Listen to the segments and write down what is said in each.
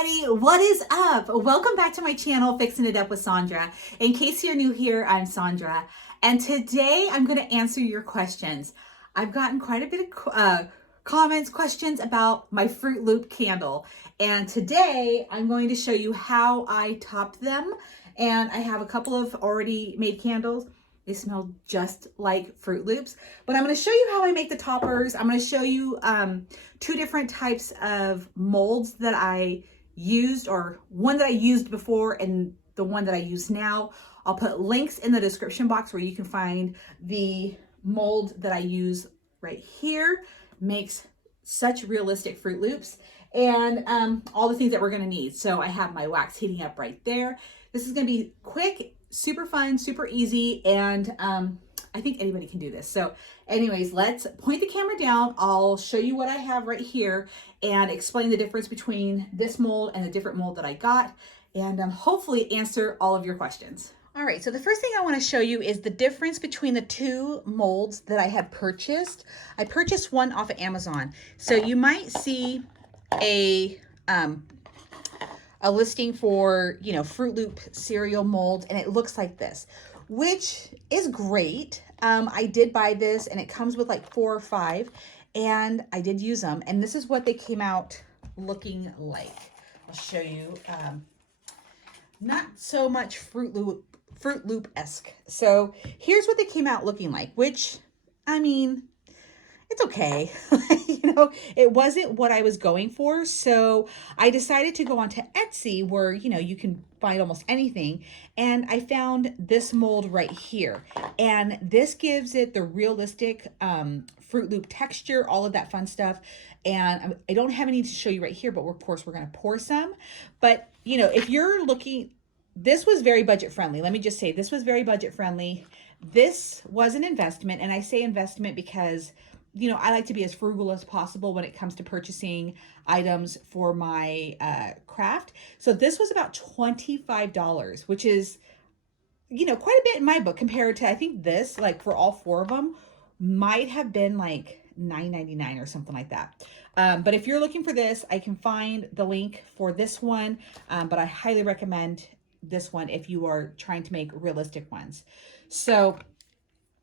everybody, what is up? Welcome back to my channel, Fixing It Up with Sandra. In case you're new here, I'm Sandra, and today I'm going to answer your questions. I've gotten quite a bit of comments, questions about my Fruit Loop candle, and today I'm going to show you how I top them, and I have a couple of already made candles. They smell just like Fruit Loops, but I'm going to show you how I make the toppers. I'm going to show you two different types of molds that I used, or one that I used before and the one that I use now. I'll put links in the description box where you can find the mold that I use right here. Makes such realistic Fruit Loops, and all the things that we're going to need. So I have my wax heating up right there. This is going to be quick, super fun, super easy, and I think anybody can do this. So anyways, let's point the camera down. I'll show you what I have right here and explain the difference between this mold and the different mold that I got, and hopefully answer all of your questions. All right, so the first thing I want to show you is the difference between the two molds that I have purchased. I purchased one off of Amazon. So you might see a listing for, you know, Fruit Loop cereal mold, and it looks like this, which is great. I did buy this, and it comes with like 4 or 5, and I did use them, and this is what they came out looking like. I'll show you. Not so much Fruit Loop-esque. So here's what they came out looking like, which, I mean, it's okay. You know, it wasn't what I was going for. So I decided to go onto Etsy where, you know, you can find almost anything. And I found this mold right here. And this gives it the realistic Fruit Loop texture, all of that fun stuff. And I don't have any to show you right here, but of course we're going to pour some. But, you know, if you're looking, this was very budget friendly. Let me just say, this was very budget friendly. This was an investment. And I say investment because, you know, I like to be as frugal as possible when it comes to purchasing items for my craft. So this was about $25, which is, you know, quite a bit in my book compared to, I think this, like for all 4 of them, might have been like $9.99 or something like that. But if you're looking for this, I can find the link for this one, but I highly recommend this one if you are trying to make realistic ones. So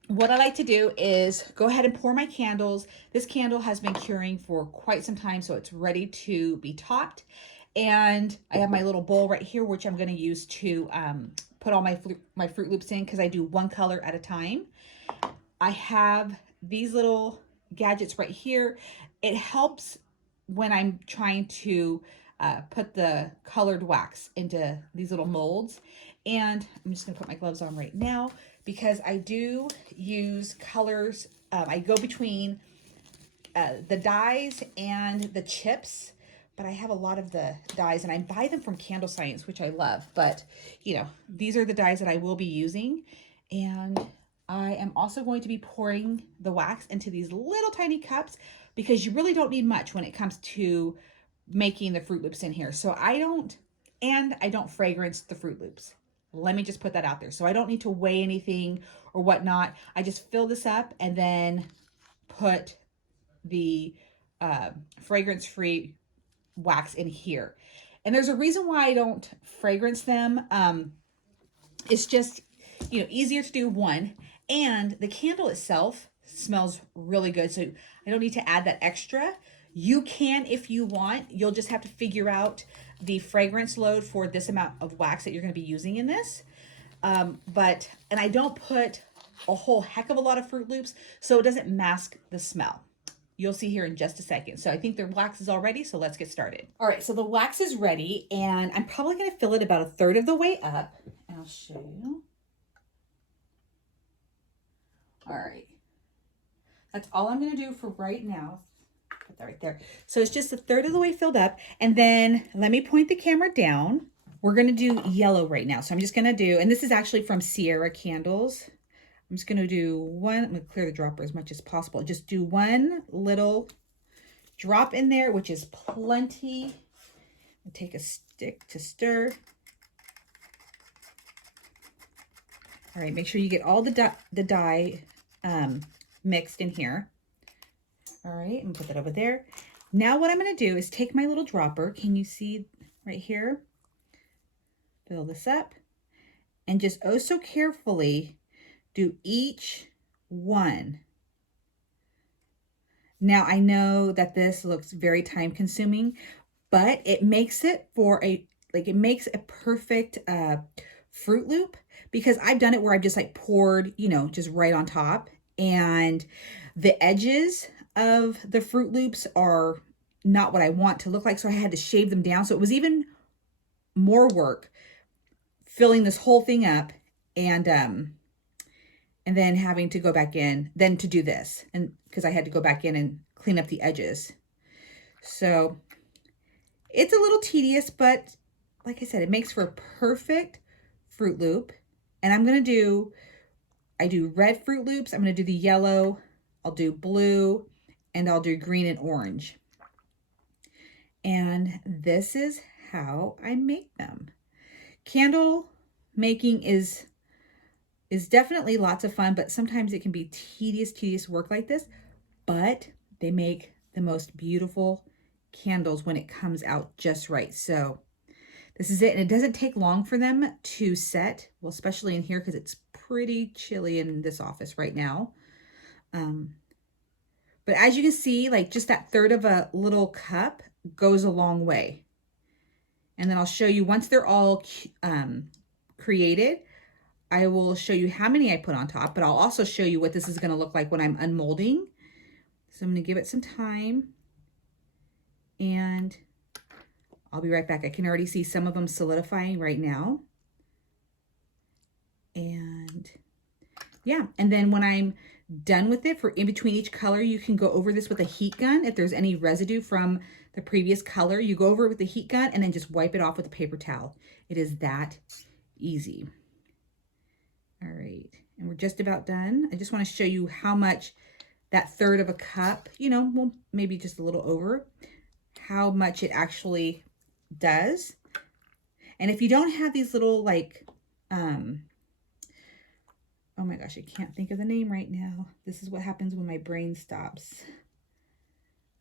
what I like to do is go ahead and pour my candles. This candle has been curing for quite some time, so it's ready to be topped. And I have my little bowl right here, which I'm going to use to put all my Fruit Loops in, because I do one color at a time. I have these little gadgets right here. It helps when I'm trying to put the colored wax into these little molds. And I'm just going to put my gloves on right now, because I do use colors. I go between the dyes and the chips, but I have a lot of the dyes, and I buy them from Candle Science, which I love. But, you know, these are the dyes that I will be using. And I am also going to be pouring the wax into these little tiny cups, because you really don't need much when it comes to making the Fruit Loops in here. So I don't fragrance the Fruit Loops. Let me just put that out there. So I don't need to weigh anything or whatnot. I just fill this up and then put the fragrance-free wax in here. And there's a reason why I don't fragrance them. It's just, you know, easier to do, one, and the candle itself smells really good. So I don't need to add that extra. You can if you want. You'll just have to figure out the fragrance load for this amount of wax that you're going to be using in this. And I don't put a whole heck of a lot of Fruit Loops, so it doesn't mask the smell. You'll see here in just a second. So I think the wax is all ready, so let's get started. All right, so the wax is ready, and I'm probably going to fill it about 1/3 of the way up. And I'll show you. All right. That's all I'm going to do for right now. Put that right there. So it's just 1/3 of the way filled up. And then let me point the camera down. We're going to do yellow right now. So I'm just going to do, and this is actually from Sierra Candles. I'm just going to do one. I'm going to clear the dropper as much as possible. Just do one little drop in there, which is plenty. I'll take a stick to stir. All right, make sure you get all the dye mixed in here. All right, and put that over there. Now what I'm going to do is take my little dropper. Can you see? right here. Fill this up and just oh so carefully do each one. Now I know that this looks very time consuming, but it makes it for it makes a perfect Fruit Loop, because I've done it where I've just like poured, you know, just right on top, and the edges of the Fruit Loops are not what I want to look like. So I had to shave them down. So it was even more work filling this whole thing up and then having to go back in, then to do this. And because I had to go back in and clean up the edges. So it's a little tedious, but like I said, it makes for a perfect Fruit Loop. And I do red Fruit Loops. I'm going to do the yellow, I'll do blue, and I'll do green and orange. And this is how I make them. Candle making is definitely lots of fun, but sometimes it can be tedious work like this, but they make the most beautiful candles when it comes out just right. So this is it. And it doesn't take long for them to set. Well, especially in here, because it's pretty chilly in this office right now. But as you can see, like just that third of a little cup goes a long way. And then I'll show you once they're all created, I will show you how many I put on top, but I'll also show you what this is going to look like when I'm unmolding. So I'm going to give it some time and I'll be right back. I can already see some of them solidifying right now. And yeah, and then when I'm done with it, for in between each color, you can go over this with a heat gun. If there's any residue from the previous color, you go over it with the heat gun and then just wipe it off with a paper towel. It is that easy. All right, and we're just about done. I just want to show you how much that third of a cup, you know, well, maybe just a little over, how much it actually does. And if you don't have these little like, oh my gosh, I can't think of the name right now. This is what happens when my brain stops.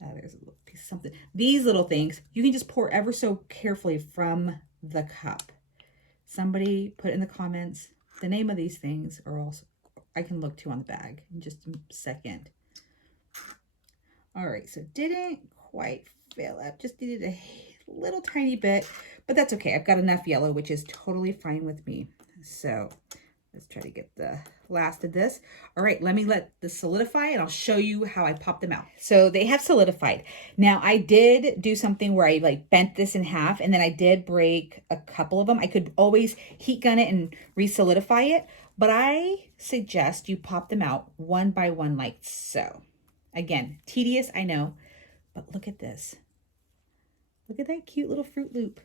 There's a little piece of something. These little things, you can just pour ever so carefully from the cup. Somebody put in the comments the name of these things, or also I can look too on the bag in just a second. All right, so didn't quite fill up, just needed a little tiny bit, but that's okay. I've got enough yellow, which is totally fine with me. So let's try to get the last of this. All right, let me let this solidify and I'll show you how I pop them out. So they have solidified. Now I did do something where I like bent this in half and then I did break a couple of them. I could always heat gun it and re-solidify it, but I suggest you pop them out one by one like so. Again, tedious, I know, but look at this. Look at that cute little Fruit Loop.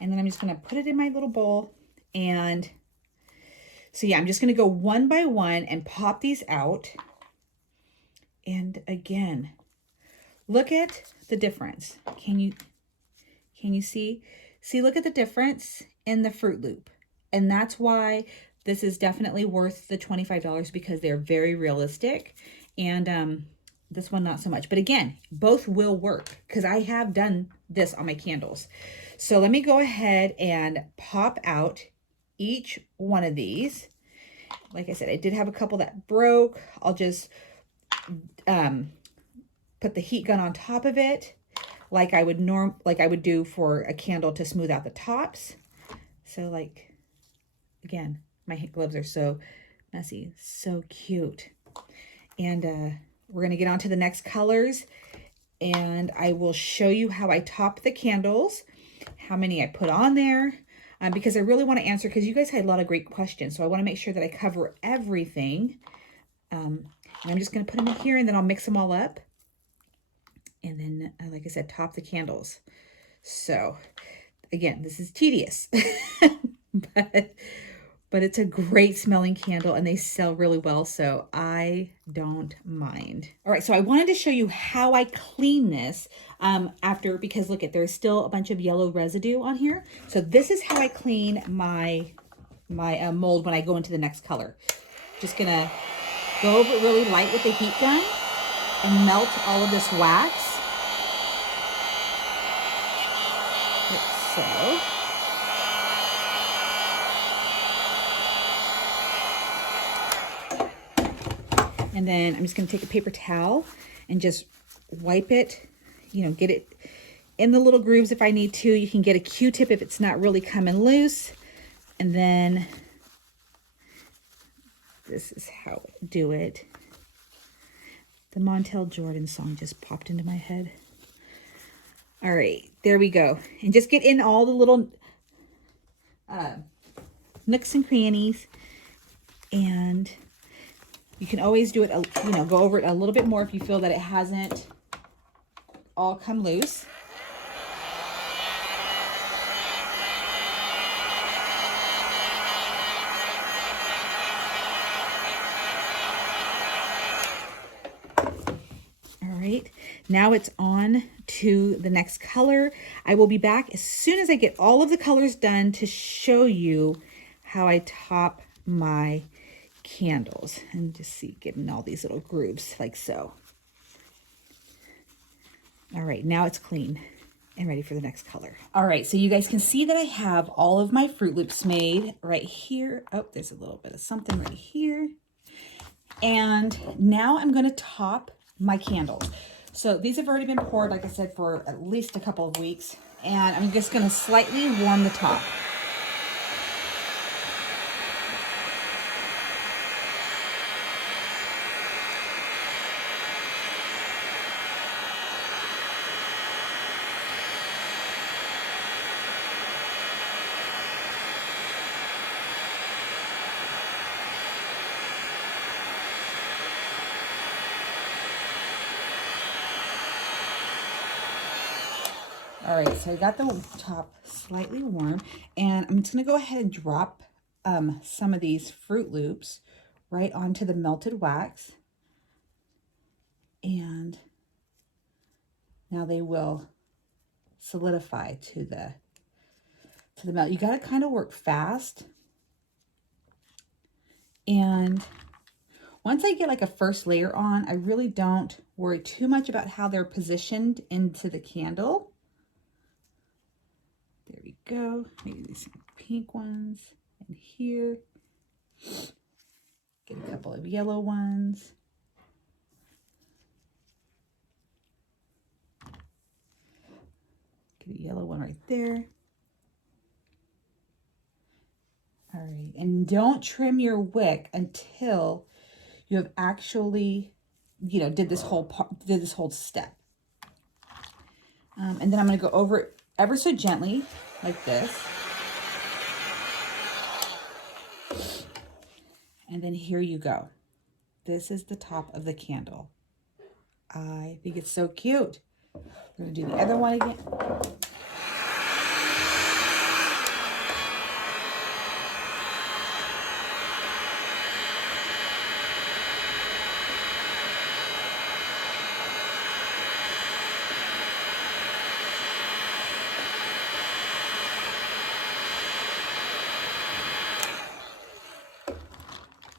And then I'm just gonna put it in my little bowl and so yeah, I'm just going to go one by one and pop these out. And again, look at the difference. Can you see? See, look at the difference in the Fruit Loop. And that's why this is definitely worth the $25 because they're very realistic. And this one, not so much. But again, both will work because I have done this on my candles. So let me go ahead and pop out each one of these. Like I said, I did have a couple that broke. I'll just put the heat gun on top of it like I would do for a candle to smooth out the tops. So like, again, my gloves are so messy, so cute. And we're going to get on to the next colors and I will show you how I top the candles, how many I put on there. Because I really want to answer, because you guys had a lot of great questions. So I want to make sure that I cover everything. And I'm just going to put them in here and then I'll mix them all up. And then, like I said, top the candles. So again, this is tedious, but it's a great smelling candle and they sell really well. So I don't mind. All right. So I wanted to show you how I clean this because look there's still a bunch of yellow residue on here. So this is how I clean my mold when I go into the next color. Just going to go over it really light with the heat gun and melt all of this wax. Let's so. And then I'm just going to take a paper towel and just wipe it, you know, get it in the little grooves if I need to. You can get a Q-tip if it's not really coming loose. And then this is how I do it. The Montel Jordan song just popped into my head. All right, there we go. And just get in all the little nooks and crannies. And you can always do it, you know, go over it a little bit more if you feel that it hasn't all come loose. All right, now it's on to the next color. I will be back as soon as I get all of the colors done to show you how I top my candles, and just see, getting all these little grooves like so. All right, now it's clean and ready for the next color. All right, so you guys can see that I have all of my Fruit Loops made right here. Oh, there's a little bit of something right here. And now I'm going to top my candles. So these have already been poured, like I said, for at least a couple of weeks. And I'm just going to slightly warm the top. All right, so I got the top slightly warm, and I'm just gonna go ahead and drop some of these Fruit Loops right onto the melted wax. And now they will solidify to the melt. You gotta kind of work fast. And once I get like a first layer on, I really don't worry too much about how they're positioned into the candle. There we go. Maybe some pink ones in here. Get a couple of yellow ones. Get a yellow one right there. All right, and don't trim your wick until you have actually, you know, did this whole step. And then I'm going to go over it ever so gently, like this. And then here you go. This is the top of the candle. I think it's so cute. We're going to do the other one again.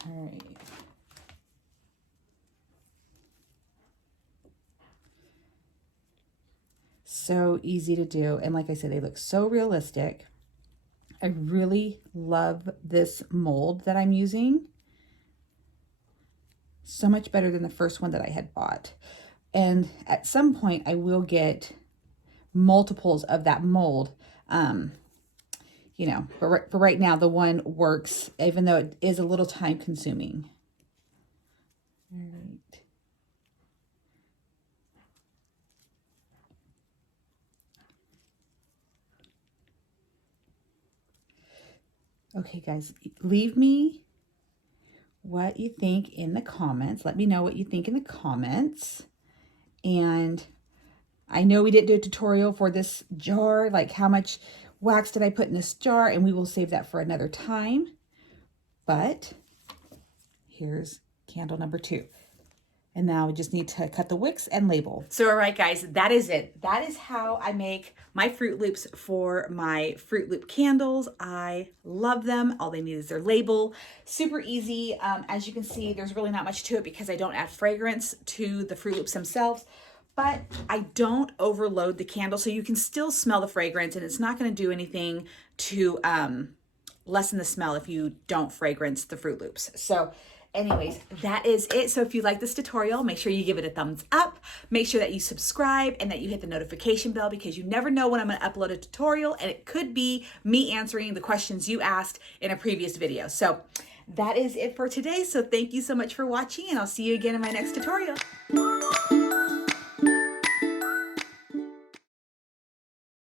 All right. So easy to do. And like I said, they look so realistic. I really love this mold that I'm using. So much better than the first one that I had bought. And at some point I will get multiples of that mold. You know, for right now, the one works, even though it is a little time consuming. All right. Okay, guys, leave me what you think in the comments. Let me know what you think in the comments. And I know we didn't do a tutorial for this jar, like how much wax did I put in this jar, and we will save that for another time. But here's candle number 2. And now we just need to cut the wicks and label. So, all right, guys, that is it. That is how I make my Fruit Loops for my Fruit Loop candles. I love them. All they need is their label. Super easy. As you can see, there's really not much to it because I don't add fragrance to the Fruit Loops themselves. but I don't overload the candle, so you can still smell the fragrance, and it's not going to do anything to lessen the smell if you don't fragrance the Fruit Loops. So anyways, that is it. So if you like this tutorial, make sure you give it a thumbs up, make sure that you subscribe and that you hit the notification bell, because you never know when I'm going to upload a tutorial, and it could be me answering the questions you asked in a previous video. So that is it for today. So thank you so much for watching, and I'll see you again in my next tutorial.